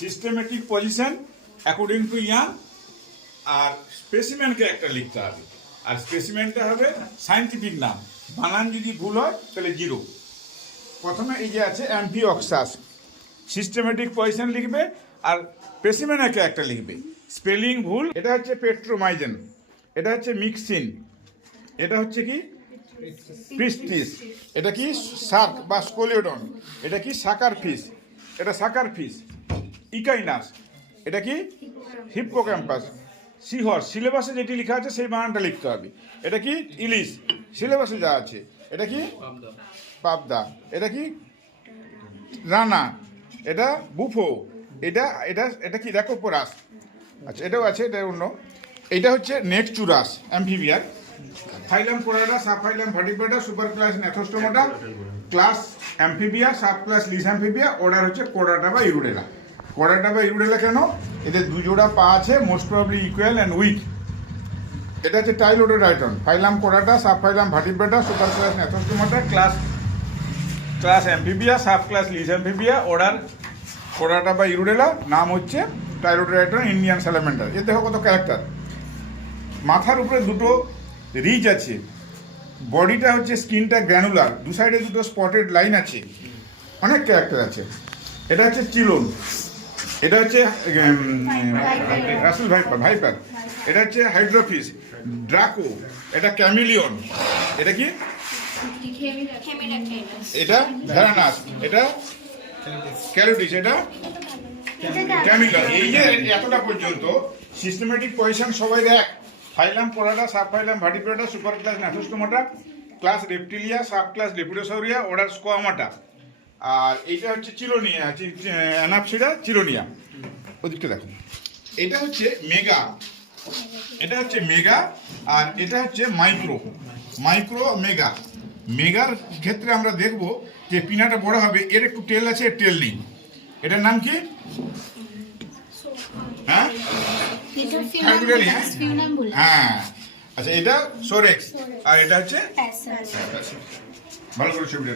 Systematic position according to Young, আর স্পেসিমেনকে একটা লিখতে হবে, আর স্পেসিমেনটা হবে সায়েন্টিফিক নাম। বানান যদি ভুল হয় তাহলে 0। প্রথমে এই যে আছে অ্যাম্ফিওক্সাস, সিস্টেমেটিক পজিশন লিখবে আর স্পেসিমেনকে একটা লিখবে। স্পেলিং ভুল, এটা হচ্ছে পেট্রোমাইজেন, এটা হচ্ছে মিক্সিন, এটা হচ্ছে কি পিস্টিস, এটা কি শার্ক বা স্কোলিওডন, এটা কি সাকার ফিশ, এটা সাকার ফিশ। ইকাইনাস, এটা কি হিপ্পোক্যাম্পাস। সিহর্স, সিলেবাসে যেটি লেখা আছে সেই বানানটা লিখতে হবে। এটা কি ইলিশ, সিলেবাসে যা আছে। এটা কি পাবদা, এটা কি রানা, এটা বুফো, এটা এটা এটা কি র্যাকোপোরাস। আচ্ছা এটাও আছে, এটা অন্য। এটা হচ্ছে নেকচুরাস অ্যাম্ফিবিয়ার। Phylum Chordata, sub phylum Vertebrata, super class Gnathostomata, class Amphibia, sub class Lissamphibia, order হচ্ছে কোরাটা বা ইরুডেলা। কোরাটা বা ইরুডেলা কেন? এদের 2 জোড়া পা আছে, most probably equal and weak. এটা হচ্ছে Tylototriton. Phylum Chordata, sub phylum Vertebrata, super class Gnathostomata, class Amphibia, sub class Lissamphibia, order Caudata বা ইরুডেলা, নাম হচ্ছে টাইলোডোডাইটন, ইন্ডিয়ান স্যালামেন্ডার। এর দেখো কত ক্যারেক্টার। মাথার উপরে 2টো রিজ আছে, বডিটা হচ্ছে স্কিনটা গ্র্যানুলার, 2 সাইডে 2টো স্পটেড লাইন আছে, অনেক ক্যারেক্টার আছে। এটা হচ্ছে চিলন, এটা হচ্ছে রাসেল ভাইপার, এটা হচ্ছে হাইড্রোফিস, ড্রাকো, এটা ক্যামিলিয়ন, এটা কি এটা ভ্যারানাস, এটা ক্যালোটিস, এটা ক্যামিলিয়ন। এই যে এতটা পর্যন্ত সিস্টেমেটিক পজিশন সবাই দেখ। Phylum Chordata, sub phylum Vertebrata, super class Gnathostomata, class Reptilia, sub class Lepidosauria, order Squamata. আর এইটা হচ্ছে চিলোনিয়া, অ্যানাপসিডা চিলোনিয়া। ওদিকটা দেখো, এটা হচ্ছে মেগা, এটা হচ্ছে মেগা, আর এটা হচ্ছে মাইক্রো মেগা। মেগার ক্ষেত্রে আমরা দেখব যে পিনাটা বড় হবে, এর একটু টেল আছে, এর টেল নেই। এটার নাম কি? হ্যাঁ হ্যাঁ, আচ্ছা এটা সোরেক্স, আর এটা হচ্ছে ভালো করে ছবিটা।